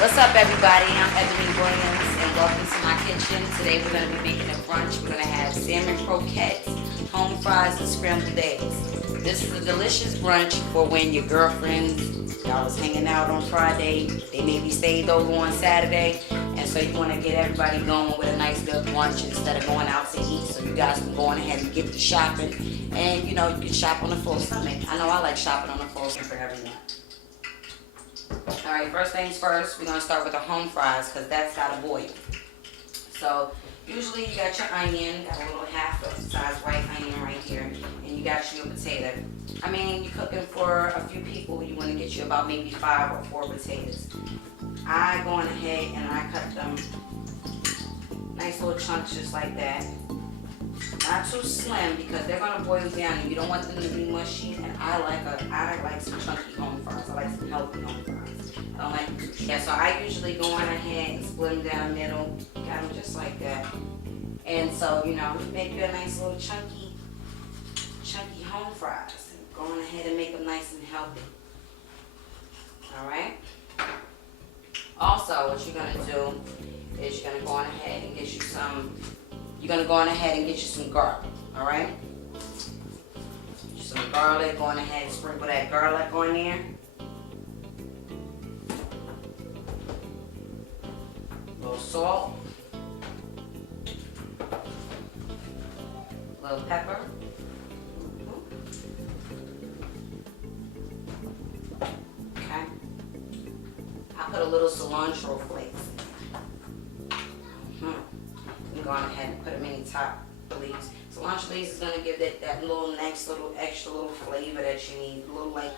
What's up, everybody? I'm Ebony Williams, and welcome to my kitchen. Today we're going to be making a brunch. We're going to have salmon croquettes, home fries, and scrambled eggs. This is a delicious brunch for when your girlfriends, y'all was hanging out on Friday. They maybe stayed over on Saturday, and so you want to get everybody going with a nice good brunch instead of going out to eat. So you guys can go on ahead and get the shopping, and you can shop on a full stomach. I know I like shopping on a full stomach for everyone. Alright, first things first, we're going to start with the home fries because that's got to boil. So, usually you got your onion, got a little half a size white onion right here, and you got your potato. I mean, you're cooking for a few people, you want to get you about maybe 5 or 4 potatoes. I go on ahead and I cut them nice little chunks just like that. Not too slim because they're gonna boil down and you don't want them to be mushy. And I like some chunky home fries. I like some healthy home fries. I don't like them too. Yeah, so I usually go on ahead and split them down the middle, got them just like that. And so make you a nice little chunky home fries. Go on ahead and make them nice and healthy. All right. Also, what you're gonna do is you're gonna go on ahead and get you some. You're going to go on ahead and get you some garlic, all right? Some garlic, go on ahead and sprinkle that garlic on there. A little salt. A little pepper. Okay. I put a little cilantro flakes. Go on ahead and put them in the top leaves. Cilantro leaves is going to give that little nice little extra little flavor that you need. A little like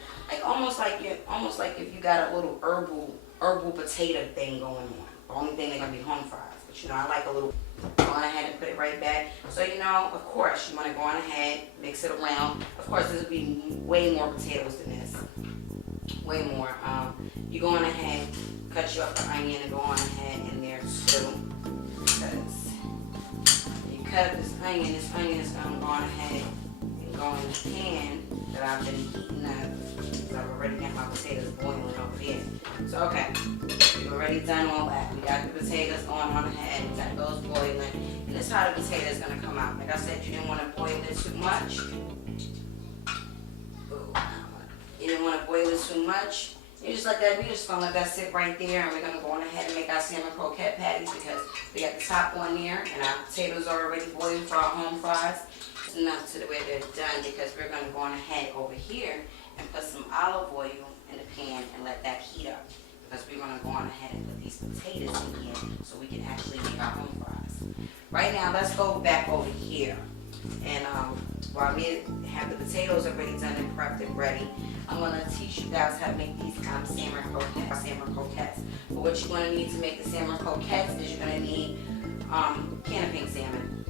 almost like if you got a little herbal potato thing going on. The only thing they're going to be home fries. But I like a little. Go on ahead and put it right back. So of course you want to go on ahead, mix it around. Of course this will be way more potatoes than this. Way more. You go on ahead, cut you up the onion and go on ahead in there too. Because cut this onion is going to go on ahead and go in the pan that I've been heating up. I've already got my potatoes boiling over here. So, okay, we've already done all that. We got the potatoes going on ahead. We got those boiling. And this is how the potato is going to come out. Like I said, you didn't want to boil it too much. You didn't want to boil it too much. You just let that, we just gonna let that sit right there, and we're gonna go on ahead and make our salmon croquette patties because we got the top one there, and our potatoes are already boiling for our home fries. It's enough to the way they're done because we're gonna go on ahead over here and put some olive oil in the pan and let that heat up because we're gonna go on ahead and put these potatoes in here so we can actually make our home fries. Right now, let's go back over here, and while we have the potatoes already done and prepped and ready, I'm going to teach you guys how to make these salmon croquettes. But what you're going to need to make the salmon croquettes is you're going to need can of pink salmon.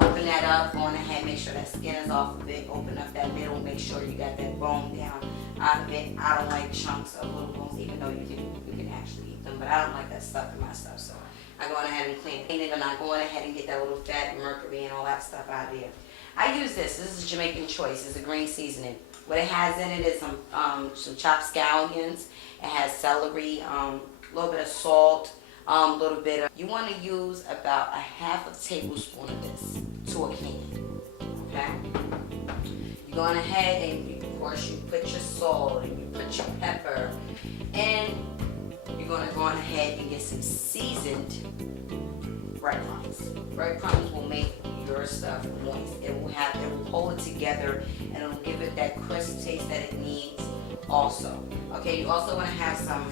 Open that up, go on ahead, make sure that skin is off of it. Open up that middle, make sure you got that bone down out of it. I don't like chunks of little bones, even though you can actually eat them, but I don't like that stuff in my stuff. So I go on ahead and clean it, and I go on ahead and get that little fat and mercury and all that stuff out of there. I use this. This is a Jamaican choice. It's a green seasoning. What it has in it is some chopped scallions. It has celery, a little bit of salt, a little bit of. You want to use about a half a tablespoon of this to a can. Okay. You go on ahead and of course you put your salt and you put your pepper, and you're going to go on ahead and get some seasoned breadcrumbs. Breadcrumbs will make your stuff moist. It will hold it together, and it'll give it that crisp taste that it needs also. Okay, you also want to have some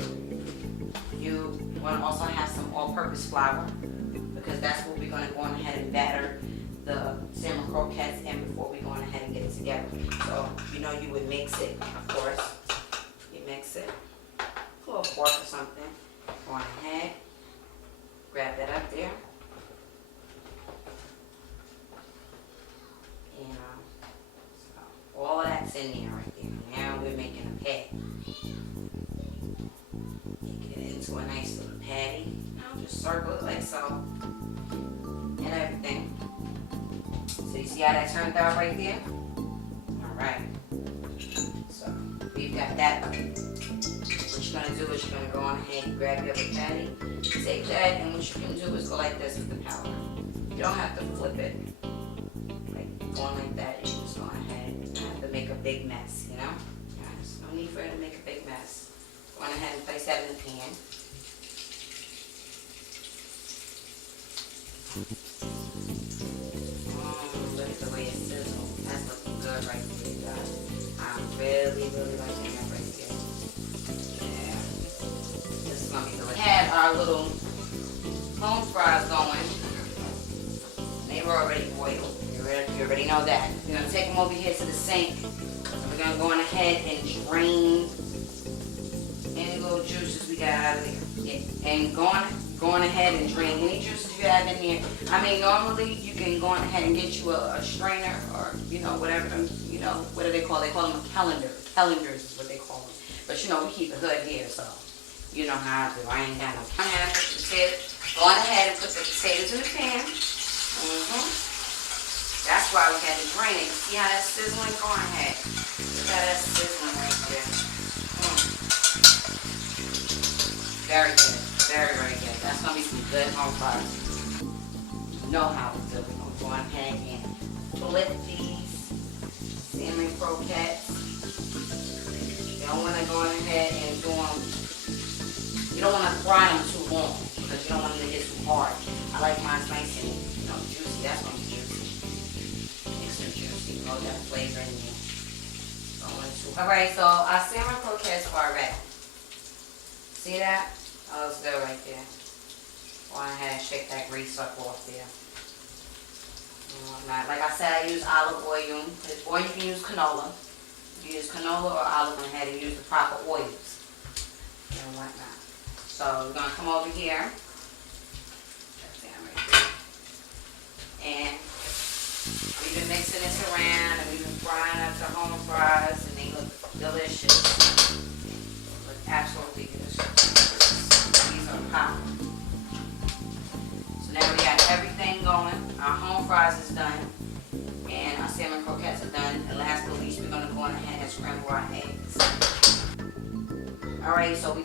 all-purpose flour because that's what we're going to go on ahead and batter the salmon croquettes in before we go on ahead and get it together. So you would mix it, of course. You mix it. A little fork or something. Go on ahead. Grab that up there. So all of that's in there right there. Now we're making a patty. You get it into a nice little patty. Just circle it like so. And everything. So you see how that turned out right there? Alright. So we've got that. What you're gonna do is you're gonna go on ahead and grab your other patty, take that, and what you can do is go like this with the powder. You don't have to flip it. Like going like that, you just go ahead. You don't have to make a big mess, you know? There's no need for it to make a big mess. Go on ahead and place that in the pan. Look at the way it sizzles. That's looking good right there, guys. I'm really liking that right there. Yeah. This is gonna be good. We had our little home fries going. They were already boiled. You already know that. We're gonna take them over here to the sink. And we're gonna go on ahead and drain any little juices we got out of there. Yeah. And go on ahead and drain any juices you have in there. I mean, normally you can go on ahead and get you a strainer or, you know, whatever, you know, what do they call? They call them a calendar. Calendars is what they call them. But, you know, we keep the hood here, so you know how I do. I ain't got no. Go on ahead and put the potatoes in the pan. That's why we had to drain it. See how that's sizzling? Go on ahead. Look how that's sizzling right there. Very good. Very good. That's going to be some good home fries. You know how to do it. We're going to go on ahead and flip these salmon croquettes. You don't want to go on ahead and do them. You don't want to fry them too long because you don't want them to get too hard. I like mine nice and, you know, juicy. That's going to be juicy. Nice and juicy. You know that flavor in there. Alright, so our salmon croquettes are ready. See that? Oh, it's good right there. Go on ahead and shake that grease up off there. Like I said, I use olive oil, or you can use canola. You use canola or olive oil, and use the proper oils and whatnot. So we're gonna come over here. That's down right there. And we've been mixing this around, and we've been frying up the home fries, and they look delicious. Look absolutely delicious. Pop. So now we got everything going. Our home fries is done. And our salmon croquettes are done. And last but least, we're going to go on ahead and scramble our eggs. Alright, so we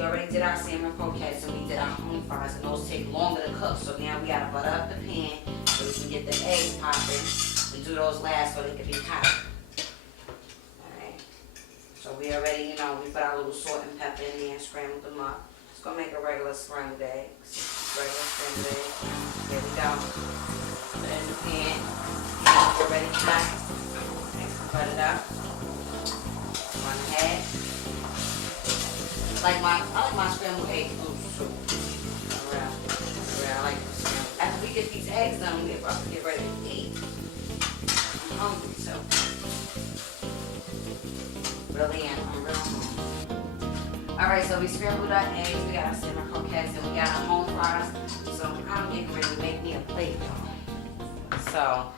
already did our salmon croquettes and we did our home fries. And those take longer to cook. So now we got to butter up the pan so we can get the eggs popping. And do those last so they can be hot. Alright. So we already, you know, we put our little salt and pepper in there and scrambled them up. Gonna make a regular scrambled egg. Regular scrambled egg. There we go. Put it in the pan. It's already hot. Next, cut it up. Run ahead. I like my scrambled egg loose too. Around. I like the scrambled. After we get these eggs done, we're about to get ready to eat. I'm hungry, so really am. I'm real hungry. Alright, so we scrambled our eggs, we got our salmon croquettes, and we got our home fries. So I'm getting ready to make me a plate, y'all. So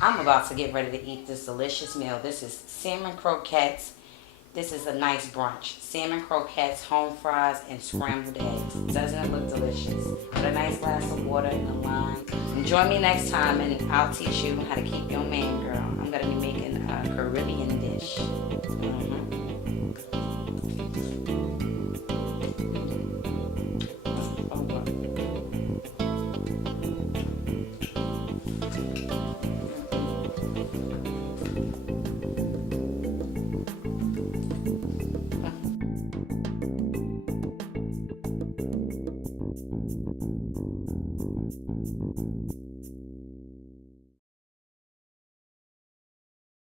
I'm about to get ready to eat this delicious meal. This is salmon croquettes. This is a nice brunch. Salmon croquettes, home fries, and scrambled eggs. Doesn't it look delicious? With a nice glass of water and a lime. And join me next time, and I'll teach you how to keep your man, girl. I'm going to be making